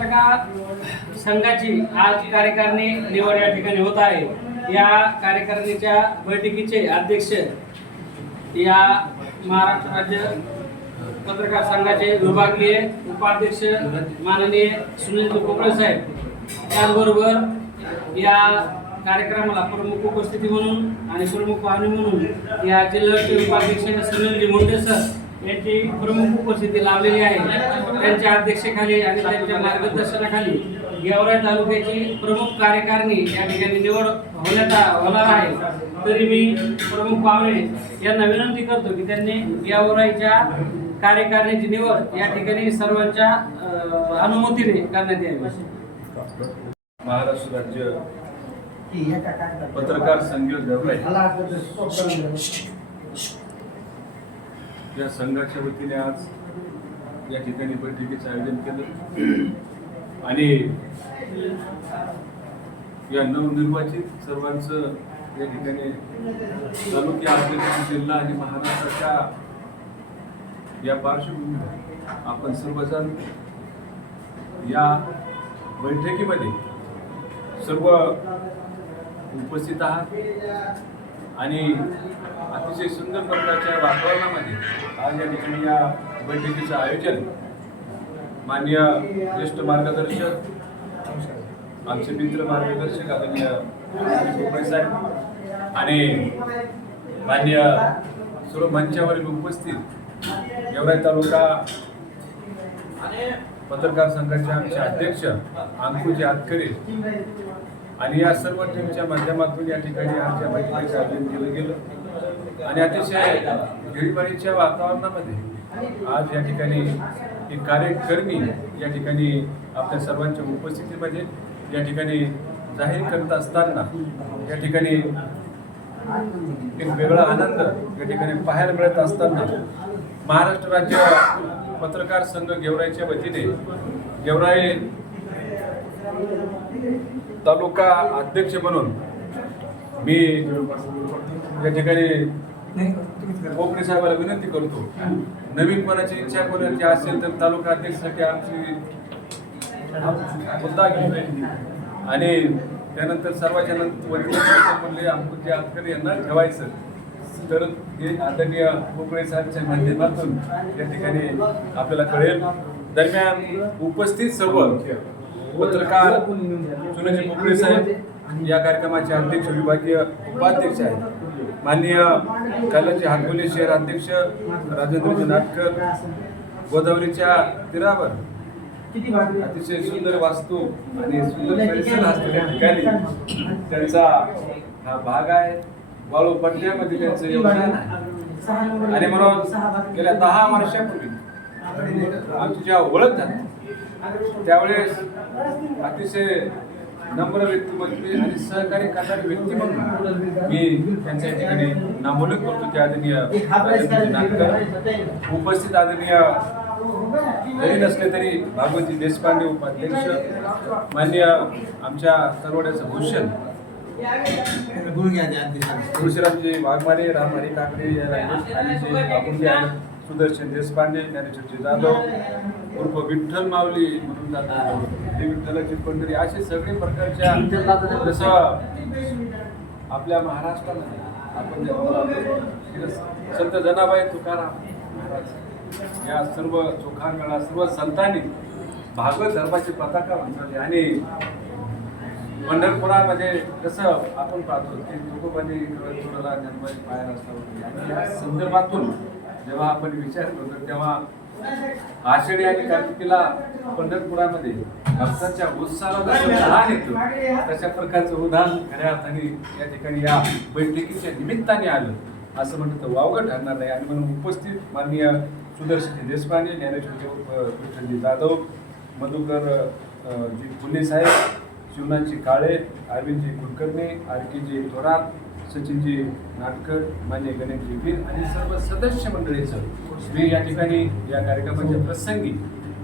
पत्रकार संघाची आज कार्यकारिणी निवड या ठिकाणी होत आहे. या कार्यकारिणीच्या बैठकीचे अध्यक्ष या महाराष्ट्र राज्य पत्रकार संघाचे विभागीय उपाध्यक्ष माननीय सुनील कोकळे साहेब. त्याचबरोबर या कार्यक्रमाला प्रमुख उपस्थिती म्हणून आणि प्रमुख पाहुणे म्हणून या जिल्ह्याचे उपाध्यक्ष सुनीलजी मुंडे सर यांची प्रमुख उपस्थिती लाभलेली आहे. त्यांच्या अध्यक्षतेखाली आणि त्यांच्या मार्गदर्शनाखाली गेवराई तालुक्याची प्रमुख कार्यकारिणी या ठिकाणी निवड होण्यात आ- होणार आहे. तरी मी प्रमुख पाहुणे यांना विनंती करतो की त्यांनी गेवराईच्या कार्यकारिणीची निवड या ठिकाणी सर्वांच्या अनुमतीने करण्यात यावी. महाराष्ट्र राज्य पत्रकार संघ गवराई. या संघाच्या वतीने आज या ठिकाणी बैठकीचं आयोजन केलं. आणि या नवनिर्वाचित सर्वांचं या ठिकाणी तालुक्या अध्यक्ष जिल्हा आणि महाराष्ट्राच्या या पार्श्वभूमीवर आपण सर्वजण या बैठकीमध्ये सर्व उपस्थित आहात. आणि अतिशय सुंदर प्रकारच्या वातावरणामध्ये आज या ठिकाणी या बैठकीचं आयोजन मान्य ज्येष्ठ मार्गदर्शक आमचे मित्र मार्गदर्शक आदरणीय श्री साहेब आणि मान्य सर्व मंचावरील उपस्थित गेवराई तालुका पत्रकार संघाचे आमचे अध्यक्ष अंकुजी आतकरे आणि या सर्व टीमच्या माध्यमातून या ठिकाणी आमच्या बैठकीचं आयोजन केलं गेलं. आणि अतिशय गरिबाईच्या वातावरणामध्ये आज या ठिकाणी एक कार्यकर्मी या ठिकाणी आपल्या सर्वांच्या उपस्थितीमध्ये या ठिकाणी जाहीर करत असताना या ठिकाणी एक वेगळा आनंद या ठिकाणी पाहायला मिळत असताना महाराष्ट्र राज्य पत्रकार संघ गेवराईच्या वतीने गेवराई तालुका अध्यक्ष म्हणून मी या ठिकाणी कोपरे साहेबाला विनंती करतो. नवीनपणाची इच्छा कोणाची असेल तर तालुका अध्यक्षासाठी आमची मुद्दा घेऊन आणि त्यानंतर सर्वांच्या वतीने म्हणले अंकुजी आतकर यांना ठेवायचं. तर हे आदरणीय कोकणे साहेबच्या माध्यमातून या ठिकाणी आपल्याला कळेल. दरम्यान उपस्थित सर्व पत्रकार सुनाजी कोकणे साहेब या कार्यक्रमाचे अध्यक्ष विभागीय उपाध्यक्ष आहेत. माननीय कालाचे हातगोली शहर अध्यक्ष राजेंद्रजी नाटकर गोदावरीच्या तीरावर अतिशय सुंदर वास्तू आणि सुंदर परिसर असलेल्या ठिकाणी त्यांचा हा भाग आहे. वाळू पट्ट्यामध्ये त्यांचं योगदान आहे. आणि म्हणून गेल्या दहा वर्षापूर्वी आमची जेव्हा ओळख झाली त्यावेळेस अतिशय नम्र व्यक्तिमत्व आणि सहकार्य करणारी व्यक्ती म्हणून मी त्यांच्या ठिकाणी नामोल्लेख करतो. ते आदरणीय उपस्थित आदरणीय जरी नसले तरी भागवती देशपांडे उपाध्यक्ष मान्य आमच्या तरवड्याचं भूषण तुळशीरामजी वाघमारे रामहरी काकडे या आणि जे बाबुंगे आहेत सुदर्शन देशपांडे ज्ञानेश्वरजी जाधव उर्फ विठ्ठल माऊली म्हणून जातात ते विठ्ठलाची पंढरी असे सगळे प्रकारच्या जसं आपल्या महाराष्ट्रामध्ये आपण संत जनाबाई तुकाराम महाराज या सर्व चोखांगळा सर्व संतांनी भागवत धर्माची पताका उंचावली. आणि पंढरपुरामध्ये कसं आपण पाहतो की तुकोबाने जन्माची पायर असतात. आणि या संदर्भातून जेव्हा आपण विचार करतो तेव्हा आषाढी आणि कार्तिकीला पंढरपुरामध्ये भक्तांच्या उत्साहाला जसं उदाहरण येतो तशा प्रकारचं उदाहरण खऱ्या अर्थाने या ठिकाणी या बैठकीच्या निमित्ताने आलं. असं म्हणतं तर वावगं ठरणार नाही. आणि म्हणून उपस्थित माननीय Sudarshan Deshpande Dnyaneshwar Krishnaji Jadhav Madhukar ji Phule Saheb Shivnathji Kale Arvindji Kulkarni R K G Thorat Sachinji Natkar मान्य गणेशजी वीर आणि सर्व सदस्य मंडळीचं मी या ठिकाणी या कार्यक्रमाच्या प्रसंगी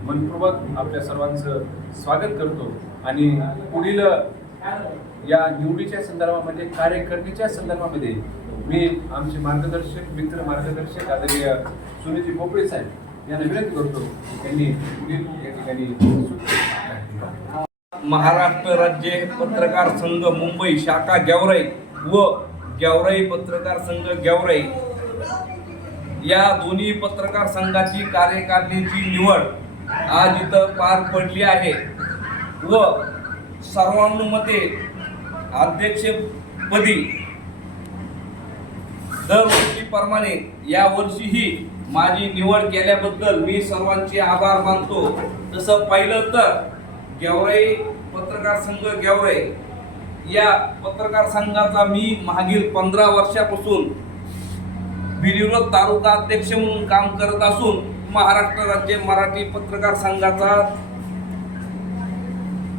मनपूर्वक आपल्या सर्वांचं स्वागत करतो आणि पुढील या निवडीच्या संदर्भामध्ये कार्यकारिणीच्या संदर्भामध्ये मी आमचे मार्गदर्शक मित्र मार्गदर्शक आदरणीय सुनीलजी पोपळे साहेब यांना विनंती करतो त्यांनी पुढील या ठिकाणी महाराष्ट्र राज्य पत्रकार संघ मुंबई शाखा गेवराई व गेवराई पत्रकार संघ गेवराई या दोन्ही पत्रकार संघाची कार्यकारिणीची निवड आज इथं पार पडली आहे. व सर्वानुमते अध्यक्षपदी दरवर्षीप्रमाणे यावर्षीही माझी निवड केल्याबद्दल मी सर्वांचे आभार मानतो. तसं पाहिलं तर गेवराई पत्रकार संघ गेवराई या पत्रकार संघाचा मी मागील पंधरा वर्षापासून बिलिरोध तालुका अध्यक्ष म्हणून काम करत असून महाराष्ट्र राज्य मराठी पत्रकार संघाचा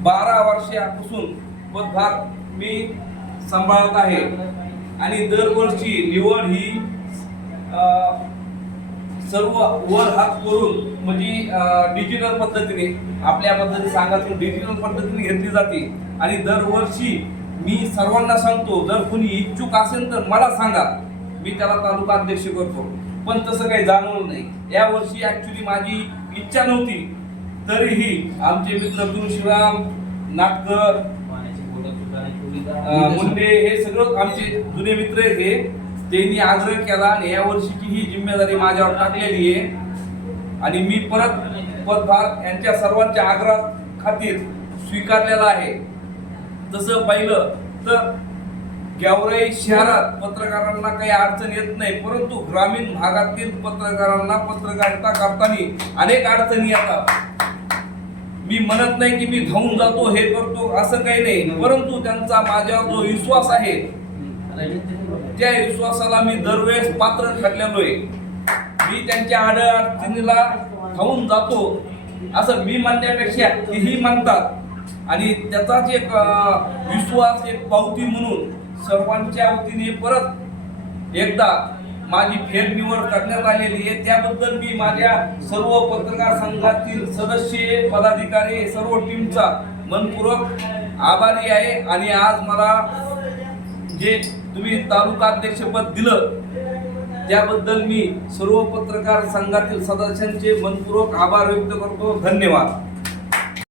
बारा वर्षापासून पदभार मी सांभाळत आहे. आणि दरवर्षी निवड ही सर्व वर हात करून म्हणजे डिजिटल पद्धतीने आपल्या पद्धतीने सांगायचं डिजिटल पद्धतीने घेतली जाते. आणि दरवर्षी मी सर्वांना सांगतो जर कुणी इच्छुक असेल तर मला सांगा. मी त्याला तालुका अध्यक्ष करतो. पण तसं काही जाणवलं नाही. या वर्षी ऍक्च्युली माझी इच्छा नव्हती. तरीही आमचे मित्र तुळशीराम नाटकर मुंडे हे सगळं आमचे जुने मित्र आहेत हे त्यांनी आग्रह केला आणि या वर्षीची ही जिम्मेदारी माझ्यावर टाकलेली आहे. आणि मी परत पदभार यांच्या सर्वांच्या आग्रहा खातीर स्वीकारलेला आहे. तसं पाहिलं तर गेवराई शहरात पत्रकारांना काही अडचण येत नाही परंतु ग्रामीण भागातील पत्रकारांना पत्रकारिता करताना अनेक अडचणी येतात. मी म्हणत नाही की मी धावून जातो हे करतो असं काही नाही परंतु त्यांचा माझ्यावर जो विश्वास आहे त्या विश्वासाला मी दरवेळेस पात्र ठरलेलो आहे मी त्यांच्या अडचणीला धावून जातो असं मी म्हणण्यापेक्षा तेही म्हणतात. आणि त्याचाच एक विश्वास एक पावती म्हणून सर्वांच्या वतीने परत एकदा माझी फेरनिवड करण्यात आलेली आहे. त्याबद्दल मी माझ्या सर्व पत्रकार संघातील सदस्य पदाधिकारी सर्व टीमचा मनपूर्वक आभारी आहे. आणि आज मला जे तुम्ही तालुका अध्यक्षपद दिलं त्याबद्दल मी सर्व पत्रकार संघातील सदस्यांचे मनपूर्वक आभार व्यक्त करतो. धन्यवाद.